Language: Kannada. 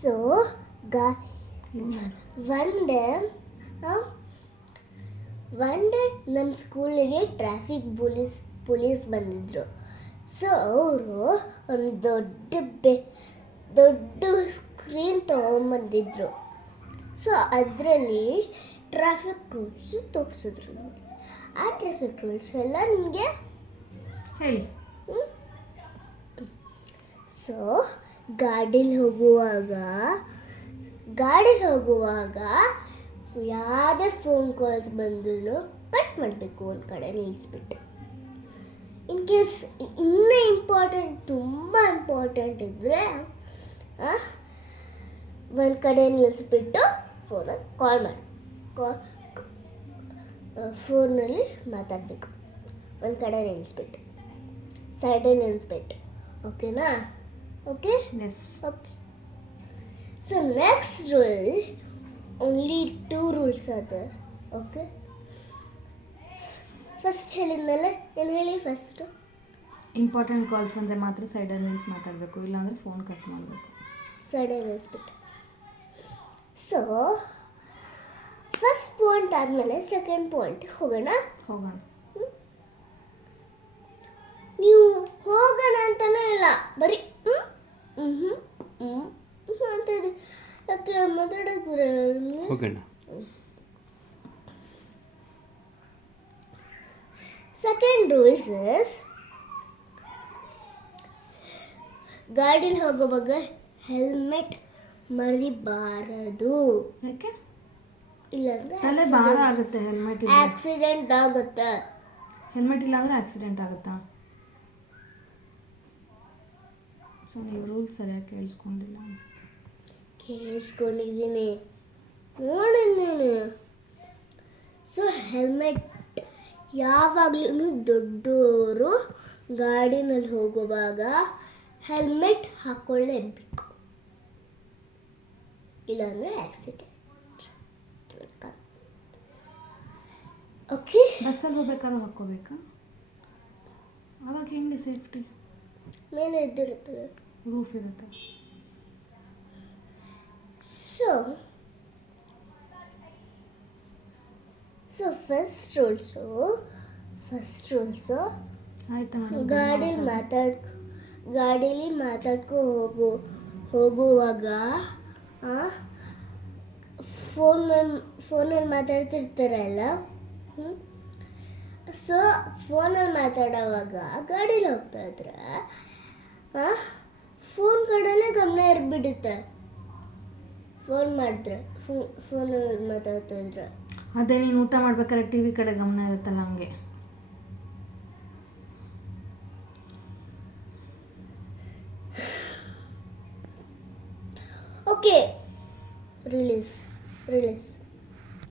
ಸೊ ಒನ್ ಡೇ ನಮ್ಮ ಸ್ಕೂಲಿಗೆ ಟ್ರಾಫಿಕ್ ಪೊಲೀಸ್ ಬಂದಿದ್ರು. ಸೊ ಅವರು ಒಂದು ದೊಡ್ಡ ಸ್ಕ್ರೀನ್ ತೊಗೊಂಬಂದಿದ್ರು. ಸೊ ಅದರಲ್ಲಿ ಟ್ರಾಫಿಕ್ ರೂಲ್ಸು ತೋರಿಸಿದ್ರು ನಮಗೆ. ಆ ಟ್ರಾಫಿಕ್ ರೂಲ್ಸ್ ಎಲ್ಲ ನಿಮಗೆ ಹೇಳಿ. ಸೊ ಗಾಡೀಲಿ ಹೋಗುವಾಗ ಯಾವುದೇ ಫೋನ್ ಕಾಲ್ಸ್ ಬಂದರೂ ಕಟ್ ಮಾಡಬೇಕು, ಒಂದು ಕಡೆ ನಿಲ್ಲಿಸ್ಬಿಟ್ಟು. ಇನ್ ಕೇಸ್ ಇನ್ನೂ ತುಂಬ ಇಂಪಾರ್ಟೆಂಟ್ ಇದ್ದರೆ ಒಂದು ಕಡೆ ನಿಲ್ಲಿಸ್ಬಿಟ್ಟು ಫೋನಲ್ಲಿ ಕಾಲ್ ಮಾಡಿ ಫೋನಲ್ಲಿ ಮಾತಾಡಬೇಕು. ಒಂದು ಕಡೆ ನಿಲ್ಲಿಸ್ಬಿಟ್ಟು, ಸೈಡಲ್ಲಿ ನಿಲ್ಲಿಸ್ಬಿಟ್ಟು. ಓಕೆನಾ? Okay. Okay. So next rule, only 2 rules ಅದ. ಓಕೆ, ಫಸ್ಟ್ ಹೇಳಿದ್ಮೇಲೆ ಏನು ಹೇಳಿ? ಫಸ್ಟು ಇಂಪಾರ್ಟೆಂಟ್ ಕಾಲ್ಸ್ ಬಂದರೆ ಮಾತ್ರ ಸೈಡಲ್ಲಿ ನಿಲ್ಸಿ ಮಾತಾಡಬೇಕು, ಇಲ್ಲಾಂದರೆ ಫೋನ್ ಕಟ್ ಮಾಡಬೇಕು. ಸೈಡಲ್ಲಿ ನಿಲ್ಲಿಸ್ಬಿಟ್ಟು. ಸೊ ಫಸ್ಟ್ ಪಾಯಿಂಟ್ ಆದಮೇಲೆ ಸೆಕೆಂಡ್ ಪಾಯಿಂಟ್ ಹೋಗೋಣ. ನೀವು ಹೋಗೋಣ ಅಂತಾನೆ ಇಲ್ಲ, ಬರೀ ಅಂತ ಯಾಕೆ ಮಾತಾಡೋಕೆ ಹೋಗೋಣ. ಸೆಕೆಂಡ್ ರೂಲ್ಸ್ ಇಸ್, ಗಾಡೀಲಿ ಹೋಗುವಾಗ ಹೆಲ್ಮೆಟ್ ಮರಿಬಾರದು. ಯಾಕೆ? ಇಲ್ಲಾಂದ್ರೆ ತಲೆ ಭಾರ ಆಗುತ್ತೆ. ಹೆಲ್ಮೆಟ್ ಆಕ್ಸಿಡೆಂಟ್ ಆಗುತ್ತೆ. ಹೆಲ್ಮೆಟ್ ಇಲ್ಲ ಅಂದರೆ ಆಕ್ಸಿಡೆಂಟ್ ಆಗುತ್ತಾ? ಸೊ ನೀವು ರೂಲ್ಸ್ ಸರಿಯಾಗಿ ಕೇಳಿಸ್ಕೊಂಡಿಲ್ಲ ಅನ್ಸುತ್ತೆ. ಕೇಳಿಸ್ಕೊಂಡಿದ್ದೀನಿ, ನೋಡಿದ್ದೀನಿ. ಸೊ ಹೆಲ್ಮೆಟ್ ಯಾವಾಗಲೂ ದೊಡ್ಡವರು ಗಾಡಿನಲ್ಲಿ ಹೋಗುವಾಗ ಹೆಲ್ಮೆಟ್ ಹಾಕ್ಕೊಳ್ಳೇಬೇಕು, ಇಲ್ಲಾಂದರೆ ಆಕ್ಸಿಡೆಂಟ್. ಓಕೆ. ಬಸ್ಸಲ್ಲಿ ಹೋಗ್ಬೇಕಾದ್ರೂ ಹಾಕ್ಕೋಬೇಕಾ? ಅವಾಗ ಹೆಂಗೆ ಸೇಫ್ಟಿ? ಮೇಲೆ ಎದ್ದಿರುತ್ತದೆ, ರೂಫ್ ಇರುತ್ತೆ. ಸೊ ಫಸ್ಟ್ ರೂಲ್ಸು ಆಯ್ತಾ? ಗಾಡೀಲಿ ಹೋಗುವಾಗ ಫೋನಲ್ಲಿ ಮಾತಾಡ್ತಿರ್ತಾರಲ್ಲ. ಸೊ ಫೋನಲ್ಲಿ ಮಾತಾಡೋವಾಗ ಗಾಡೀಲಿ ಹೋಗ್ತಾ ಇದ್ರೆ ಫೋನ್ ಕಡೆಯಲ್ಲೇ ಗಮನ ಇರ್ಬಿಡುತ್ತೆ. ಫೋನ್ ಮಾಡಿದ್ರೆ ಫೋನಲ್ಲಿ ಮಾತಾಡ್ತಾ ಇದ್ರೆ ಅದೇ ನೀನು ಊಟ ಮಾಡ್ಬೇಕಾದ್ರೆ ಟಿ ವಿ ಕಡೆ ಗಮನ ಇರುತ್ತಲ್ಲ, ಹಂಗೆ. ಓಕೆ. ರಿಲೀಸ್